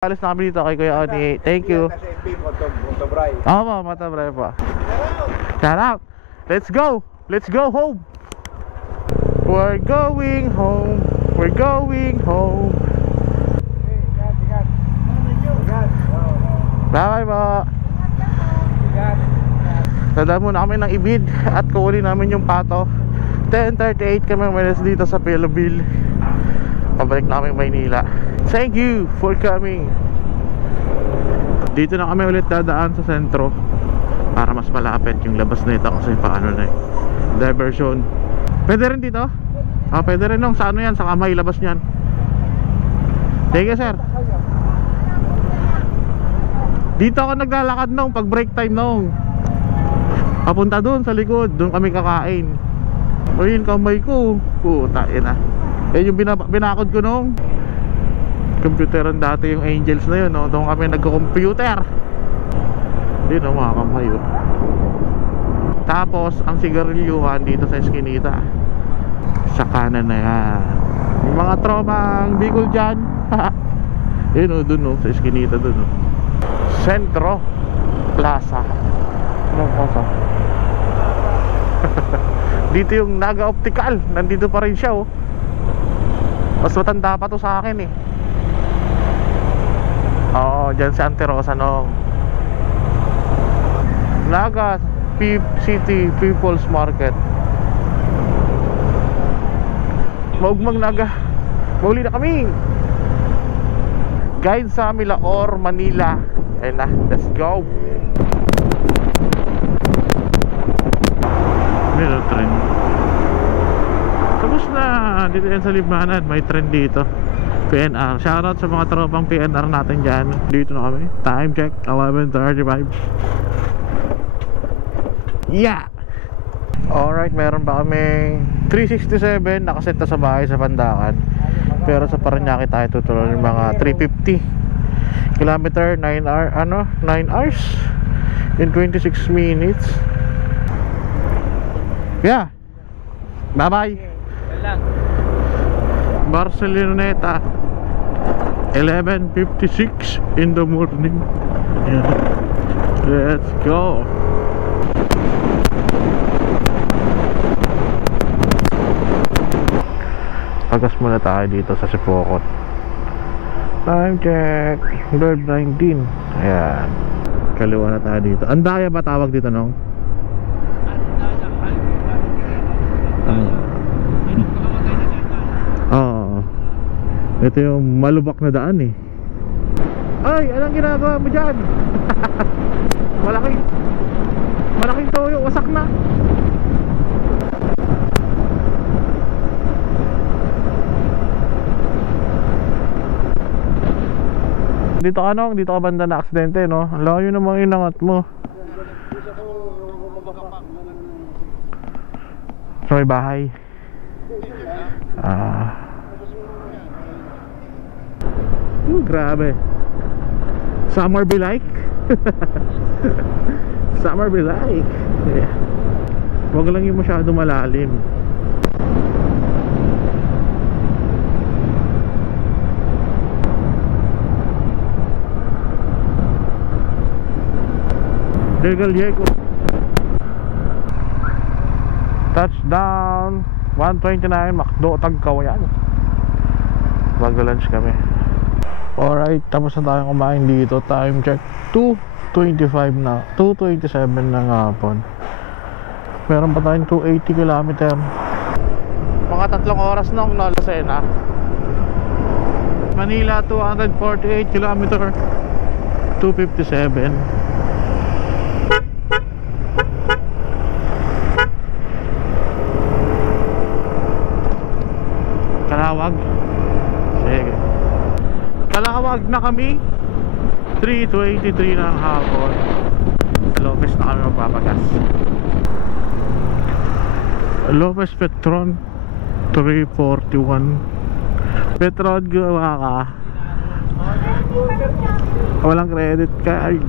Alis na kami dito kay Kuya Oni. Thank you. Oo, Matabray pa. Shout out. Let's go. Let's go home. We're going home. We're going home. Bye po. Tanda muna kami ng Ibid at kukunin namin yung pato. 10:38 kami minutes dito sa Pilobille. Pabalik na kami Maynila. Thank you for coming. Dito na kami ulit dadaan sa sentro para mas malapit yung labas na ito kasi paano na diversion. Pwede rin dito? Ah, pwede rin nung sa ano yan, sa kamay labas niyan. Thank you sir. Dito ako naglalakad nung pag break time nung papunta doon sa likod, doon kami kakain. O yun kamay ko. Puta ina. Eh yung binakod ko nung computeran dati yung Angels na yun, no? Doon kami nagko-computer. Yun o mga kamay oh. Tapos ang sigarilyuhan dito sa eskinita sa kanan na yan. Yung mga tropang Bicol dyan. Yun o, dun o, sa eskinita dun o. Sentro Plaza. Anong plaza? Dito yung Naga Optical. Nandito pa rin siya oh. Mas matanda pa to sa akin eh. Oo, dyan sa Anterosa nung Naga City People's Market. Maugmang Naga. Mauli na kami. Guide sa Milaor, Manila. Ayun na, let's go. Meron trend. Tapos na, dito yan sa Libmanan. May trend dito PNR, shoutout sa mga tropang PNR natin dyan. Dito na kami, time check 11:35. Yeah. Alright, meron pa kaming 367 nakaset na sa bahay sa Pandakan. Pero sa Parañaque tayo tutuloy ng mga 350 kilometer, 9 hours in 26 minutes. Yeah. Bye bye. Barceloneta 11:56 in the morning. Yeah. Let's go. Pagas muna tayo dito sa Sipokot. Time check 12:19. Ayan, kaliwa na tayo dito. Andaya ba tawag dito nung? Ito yung malubak na daan eh. Ay, anong ginagawa mo dyan? Malaking toyo, wasak na. Dito ka nung, dito ka banda na aksidente no? Ang layo namang inangat mo. So may bahay. Grabe. Summer be like. Summer be like. Yeah. Wag lang yung masyado malalim. Legal Diego. Touchdown 129 Macdo Tagkawayan. Mag-lunch kami. Alright, tapos na tayong kumain dito. Time check 2:25 na, 2:27 na hapon. Meron pa tayong 280 km. Mga 3 oras nung Lucena. Manila 248 km, 2:57. Kalawag. Sige. Kalawag na kami. 3:23 ng hapon. Lopez na kami magpapagas. Lopez Petron 341. Petron gawa ka. Walang credit card.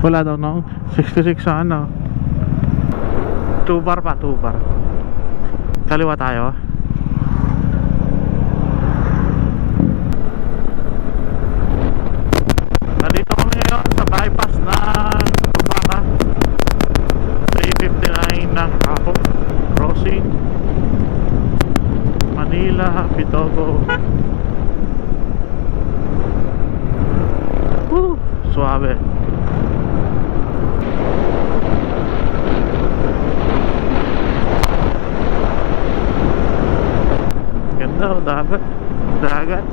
Wala daw no? 66 ano. 2 bar pa, 2 bar. Kaliwa tayo. bypass ng Baka 3:59 ng hapon. Crossing Manila, Bitogo. Suave. Ganda, dagat. Dagat.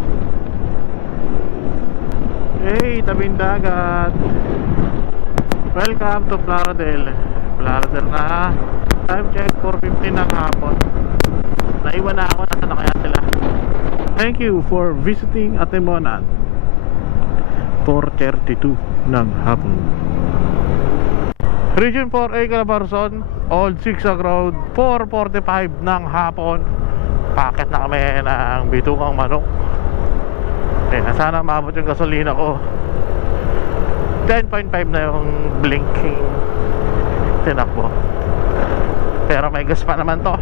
Hey, tabing dagat. Welcome to Plaradel. Plaradel na. Time check 4:50 ng hapon. Naiwan na ako, nasa na kaya sila. Thank you for visiting Atemonan. 4:32 ng hapon. Region 4A Calabarzon, Old Zigzag Road, 4:45 ng hapon. Packet na kami ng bitukang manok. Sana maabot yung gasolina ko. 10.5 na yung blinking tinakbo. Pero may gas pa naman to.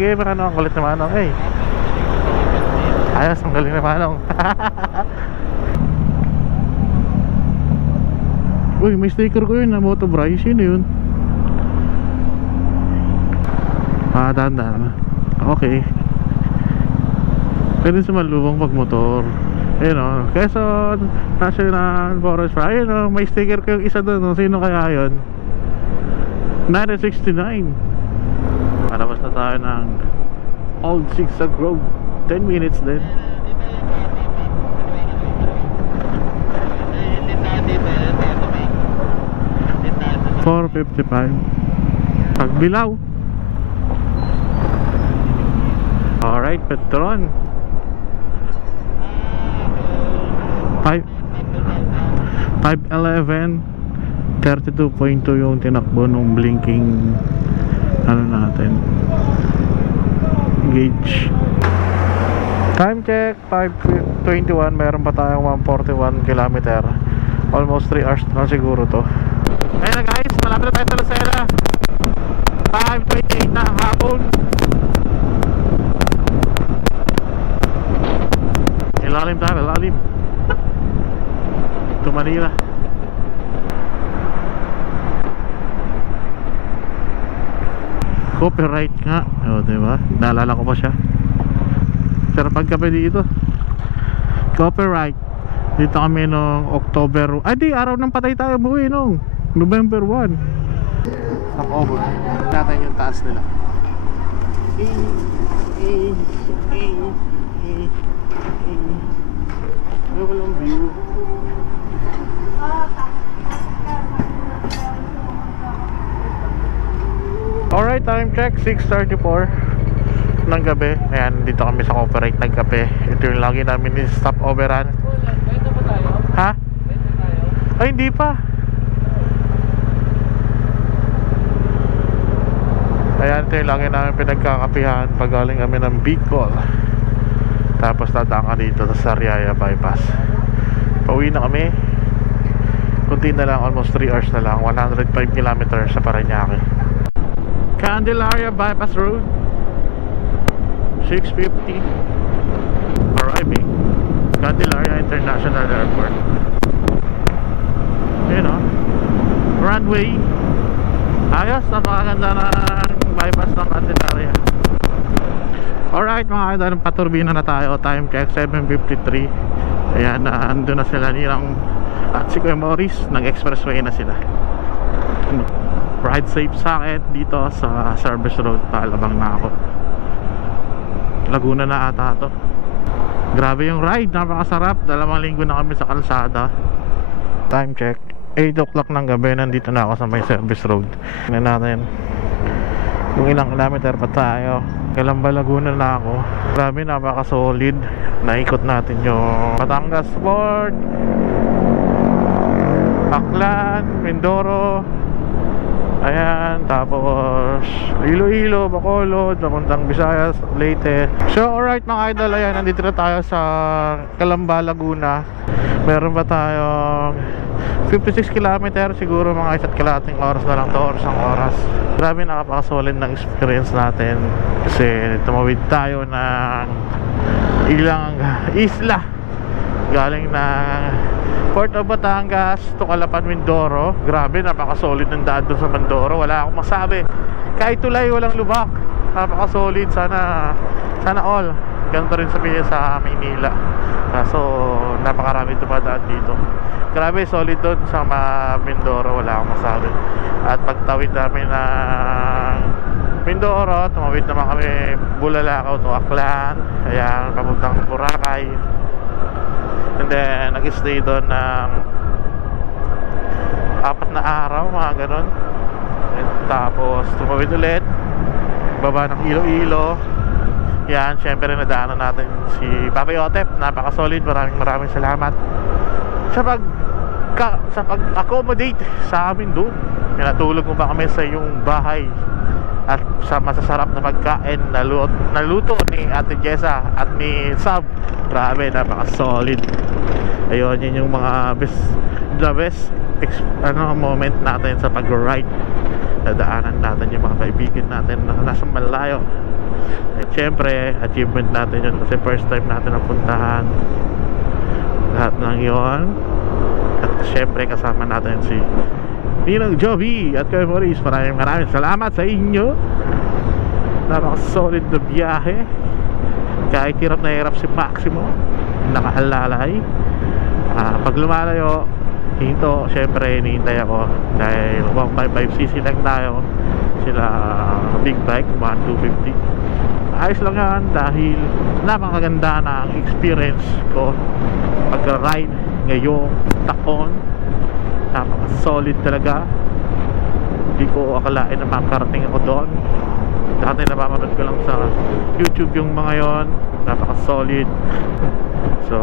Game, ang kulit na Manong. Ayos, ang galing na Manong. Uy, may sticker ko yun na Moto Bryce. Yun yun. Tanda. Okay. Pwede sa malubong pagmotor. Ayun o, Quezon National Forest. Ayun o, may sticker ko yung isa doon. Sino kaya yun? 969. Palabas na tayo ng Old Zigzag Road. 10 minutes din. $4.55 Pagbilaw. Alright, Petron 5:11 32.2 yung tinakbo nung blinking ano natin gauge. Time check 5:21. Meron pa tayong 141 kilometer. Almost 3 hours na siguro to. Ayun na guys, malapit na tayo sa Lucena. 5:28 na ang hapon. Ilalim tayo, ilalim to Manila. Copyright nga. O, diba? Naalala ko pa siya. Sarap pagkape dito. Copyright. Dito kami nung October. Ay di, araw ng patay tayo buwi nung November 1. Stop over. Natin yung taas nila. Ay, walang view. Alright, time check 6:34 ng gabi. Ayan, dito kami sa Cooperate nagkape. Ito yung lagi namin ni stop overan. Ha? Ay, hindi pa. Ayan, ito yung lagi namin pinagkakapihan pag galing kami ng Bicol. Tapos dadaan ka dito sa Sariaya bypass. Pauwi na kami. Kunti na lang, almost 3 hours na lang. 105 kilometers sa Parañaque. Candelaria Bypass Road 6:50 arriving Candelaria International Airport. You know, runway. Ayos, napakaganda ng bypass ng Candelaria. Alright mga idol, paturbina na tayo. Time check 7:53. Ayan, andun na sila nilang at si Kuya Morris. Nag-expressway na sila. Ride safe sa akin dito sa service road. Palabang na ako. Laguna na ata to. Grabe yung ride, napakasarap. 2 linggo na kami sa kalsada. Time check 8 o'clock ng gabi. Nandito na ako sa may service road. Tingnan natin kung ilang kilometer pa tayo. Calamba, Laguna na ako. Grabe, napaka-solid. Naikot natin yung Batangas Port, Aklan, Mindoro. Ayan, tapos Iloilo, Bacolod, papuntang Visayas, Leyte. So alright mga idol, ayan, nandito na tayo sa Calamba, Laguna. Meron pa tayong 56 kilometer, siguro mga 1.5 oras na lang to or isang oras. Grabe, nakapakasolid ng experience natin kasi tumawid tayo ng ilang isla galing ng Port of Batangas to Calapan, Mindoro. Grabe, napakasolid ng daan doon sa Mindoro. Wala akong masabi. Kahit tulay, walang lubak. Napakasolid. Sana all ganito rin sabihin sa Maynila. Kaso napakarami dumadaan dito. Grabe, solid doon sa Mindoro. Wala akong masabi. At pagtawid namin ng Mindoro, tumawid naman kami Bulalakaw to Aklan, ayan, papuntang Boracay. And then nag-stay doon ng 4 na araw, mga ganun. And tapos tumawid ulit, baba ng Iloilo. Yan, syempre nadaanan natin si Papa Yotep. Napaka-solid, maraming salamat sa pag-accommodate sa amin doon. Pinatulog mo pa kami sa iyong bahay at sa masasarap na pagkain na luto ni Ate Jessa at ni Sab. Grabe, napaka-solid. Ayun, yun yung mga the best moment natin sa pag-ride. Nadaanan natin yung mga kaibigan natin na nasa malayo. At syempre, achievement natin yun kasi first time natin napuntahan lahat ng yun. At syempre kasama natin si Ninong Jovi at Kuya Maurice. Maraming salamat sa inyo. Napaka-solid na biyahe. Kahit hirap na hirap si Maximo, nakaalalay. Pag lumalayo, hinto, syempre hinihintay ako dahil 155cc lang tayo. Sila big bike 1250. Ayos lang yan dahil napakaganda na ang experience ko pag-ride ngayong taon. Napaka-solid talaga. Hindi ko akalain na makarating ako doon. Dati napapanood ko lang sa YouTube yung mga yon. Napaka-solid. So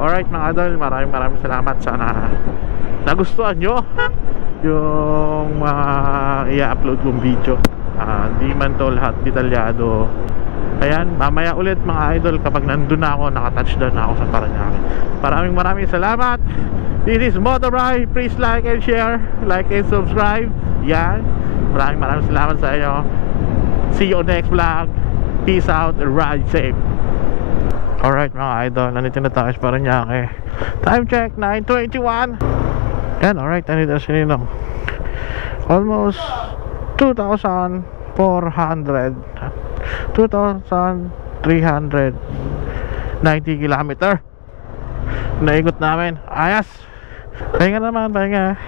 alright mga idol, maraming salamat. Sana nagustuhan nyo yung mga i-upload kong video. Di man to lahat detalyado. Ayan, mamaya ulit mga idol kapag nandun na ako, nakatouchdown na ako sa Parañaque. Maraming salamat. This is Motorride. Please like and share, like and subscribe. Yan, maraming salamat sa inyo. See you on next vlog. Peace out and ride safe. Alright mga idol, nandito na tayo sa Parañaque. Time check, 9:21. Yan, alright, nandito na si Ninong. Almost 2,390 kilometer naikot namin. Ayos, pahinga naman, pahinga.